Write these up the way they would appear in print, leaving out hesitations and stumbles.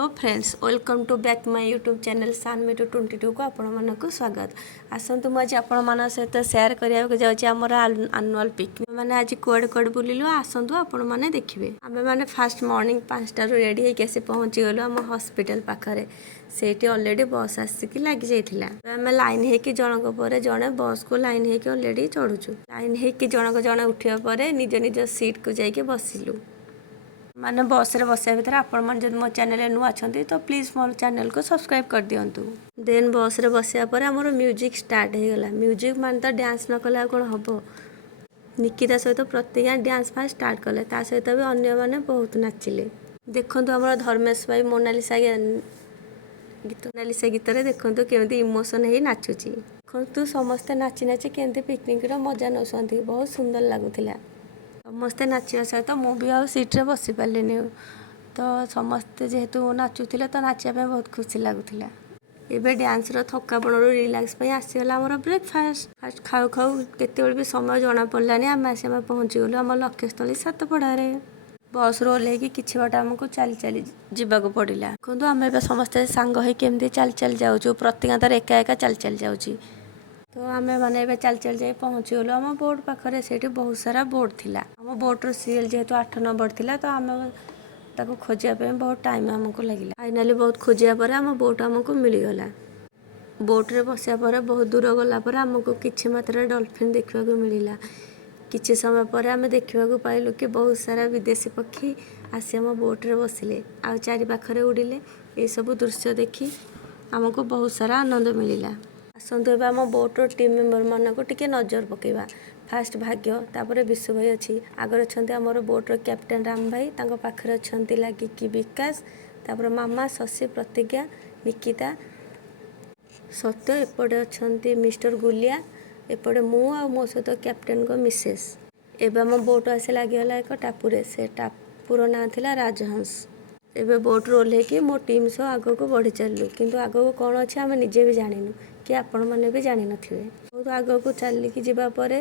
Hello friends welcome to back my YouTube channel सानमेटो 22 को आपण मानक स्वागत आसतु मुझे आपण मान सहित शेयर करने जाऊँगी आमर आनुआल पिकनिक मैंने आज कुआड़े कुआड़े बुलिलु आसतु आपण मैंने देखिए आम मैंने फास्ट मॉर्निंग 5 रेडी होकर आसी पहुँची गलु आम हॉस्पिटल पाखरे से ऑलरेडी बस आसिक लग जाइला आम लाइन होकर जनक पर जड़े बस को लाइन होकर ऑलरेडी चढ़ुचु लाइन होकर जनक जड़े उठा पर निज निज सीट को जाइए बसिलु माने बस रे बसिया भितर आपण मन जब मो चैनल नुआ अछंती तो प्लीज मोर चैनल को सब्सक्राइब कर दियंतु देन बस रे बसिया पर हमर म्यूजिक स्टार्ट हो गला म्यूजिक मान तो डांस न कला कोन हबो निकिता सहित प्रतिज्ञा डांस फास्ट स्टार्ट कले ता सहित भी अन्य माने बहुत नाचिले देखंतु हमर धर्मेश भाई मोनालिसा गीत रे देखंतु केमती इमोशन हे नाचुची देखंतु समस्त नाची नाची केमती पिकनिक रो मजा नसंती बहुत सुंदर लागुथिला समस्ते नाचिया सहित मु भी आ सीट्रे बसी पारे तो समस्ते जेहेतु नाचुले तो नाचिया बहुत खुशी लगुला एवं डांस थकापण रिलैक्स आसीगला आम ब्रेकफास्ट फास्ट खाऊ खाऊ केत भी समय जना पड़ानी आम आस पहुँची गलु आम लक्ष्यस्थली सातपड़े बस ओह्लैक कि बाट आमको चली चली जावाक पड़ा देखो आम समस्ते सांग होमती चली चली जाऊँ प्रतिज्ञा तार एका एका चली चली जाऊँगी तो आम मैंने चल चल जाए पहुँची गलु आम बोट पाखे से बहुत सारा बोट थिला आम बोट्र सीरियल जेहेतु 8 नंबर थिला तो आम ताको खोजापी बहुत टाइम आमको लगे फाइनाली बहुत खोजा पर आम बोट आमको मिलगला बोट्रे बसिया पर बहुत दूर गलापर आमको किसी मात्रा डॉल्फिन देखा मिलला किसी समय पर आम देखा पाइलु कि बहुत सारा विदेशी पक्षी आसी आम बोट्रे बसिले आ चारि पाखरे उड़िले ये सब दृश्य देखी आमको बहुत सारा आनंद मिलला आसतु ए आम बोट्र टीम मेम्बर मानक टिके नजर पकेबा फास्ट भाग्य तापर विश्व भाई अच्छी आगर अच्छा आमर बोट्र कैप्टेन राम भाई पाखे अच्छा लगिकी विकास तापर मामा शशि प्रतिज्ञा निकिता सत्य एपटे अच्छा मिस्टर गुलिया एपटे मु आ मो सहित कैप्टेन को मिसेस एवं आम बोट आसे लगिगला एक टापुरे से टापुर ना थिला राजहंस एवं बोट्रु ओह्लैक मो टीम सह आग को बढ़ी चलु किंतु आग को कौन अच्छे आम निजे भी जानिनु कि आपण मैंने भी जान थे बहुत आग को चलिकी जावापर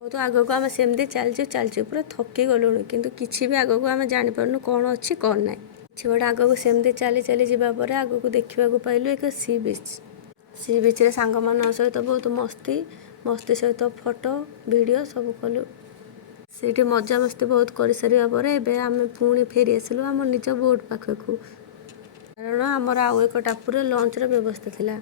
बहुत आग को आम सेमती चलचु पूरा थकी गलुणु किंतु किसी भी आग को आम जापारू कौन अच्छी कौन ना कि बड़े आग को सेमती चली चली जावापर आग को देखा पाइलु एक सी बीच रे सांग मान सहित बहुत मस्ती सहित फोटो वीडियो सब कलु से मजा मस्ती बहुत कर सारा पर एवं आम पुणी फेरी आसलु आम निज बोट पाखक कारण आमर आउ एक टापुर लंचर व्यवस्था थिला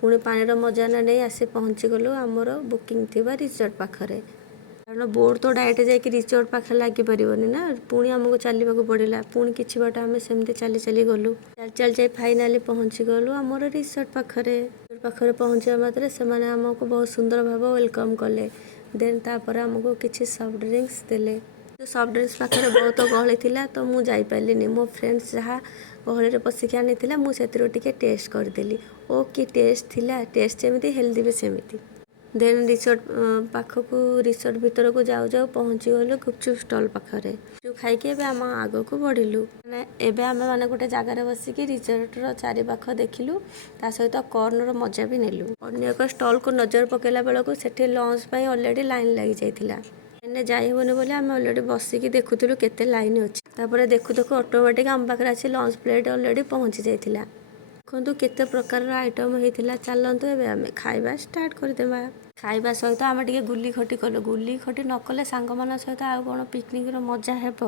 पुणी पानी मजा ना नहीं आसी पहुँची गलु आमर बुकिंग थिबा रिसोर्ट पाखरे कारण बोट तो डायरेक्ट जाकि रिसोर्ट पाखे लगी पारनी ना पुणी आमको चलने पड़ा पुणी किसी बाट आम सेमती चली चली गलु चल चल जाए फाइनाली पहुँची गलु आमर रिसोर्ट पाखरे पहुँचा मात्र से आमको बहुत सुंदर भाव वेलकम कले देन तापर आमको किसी सॉफ्ट ड्रिंक्स देले तो सॉफ्ट ड्रिंक्स पाखे बहुत गहली थिला तो मुझे जापारे मो फ्रेंड्स जहाँ गहली पशिकी आनी मुझे टेस्ट करदेली ओ कि टेस्ट थिला टेस्ट जमी हेल्दी भी सेमती देन रिसोर्ट पाखक रिसोर्ट भीतर को जाऊ जाऊ पहुँची गलु गुपचुप स्टल पाखे जो खाई आम आग को बढ़िलु एवं आम मैंने गोटे जगार बसिकी रिसोर्टर चारि पाख देखिलु ता सहित कॉर्नर मजा भी नेलु अन्य एक स्टल को नजर पकेला बेलू से लंच पर ऑलरेडी लाइन लगी जाइथिला एने जाई होनी बोले आम ऑलरेडी बसिकी देखुलु केते लाइन अच्छी तापर देखु देखु ऑटोमेटिक आम पाखे आसी लंच प्लेट ऑलरेडी पहुँची जाइथिला देखु केते प्रकार आइटम होता चलतु एवं आम खाଇବା स्टार्ट करदेवा खाଇବା सहित आम टे गुली खटी कलु गुली खटी न कले सांग मान सहित आ कौन पिकनिक मजा हेब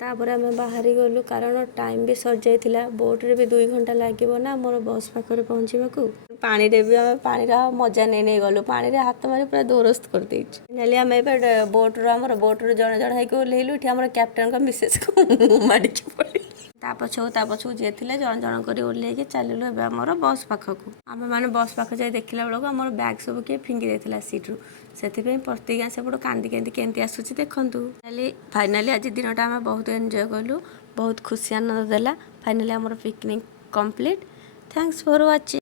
तापर आम बाहरी गलु कारण टाइम भी सर जाइथिला बोट रे भी 2 घंटा लगे ना मोर बस पाखे पहुँचवाकू पानी रे भी आम पानी मजा नहीं गलु पानी रे हाथ मारी पूरा दोरस्त कर देली आम बोट्र बोट्रु जड़े जड़े होकर ओह्लैलु आम कैप्टेन का मिसेस को मारिकी पड़ी ता पछू जे थे जन जन कर ओह्लैक चलू एमर बस पाखक आम मैंने बस पाख जाए देखला बेलू आम बैग सब किए फिंगी देता सीट्रु से प्रतिज्ञा सेपट कांदी कांदी केमती आसूसी देखूँ फाइनाली आज दिनटा आम बहुत एंजॉय कलु बहुत खुशी आनंद देला फाइनाली आमर picnic complete thanks for watching.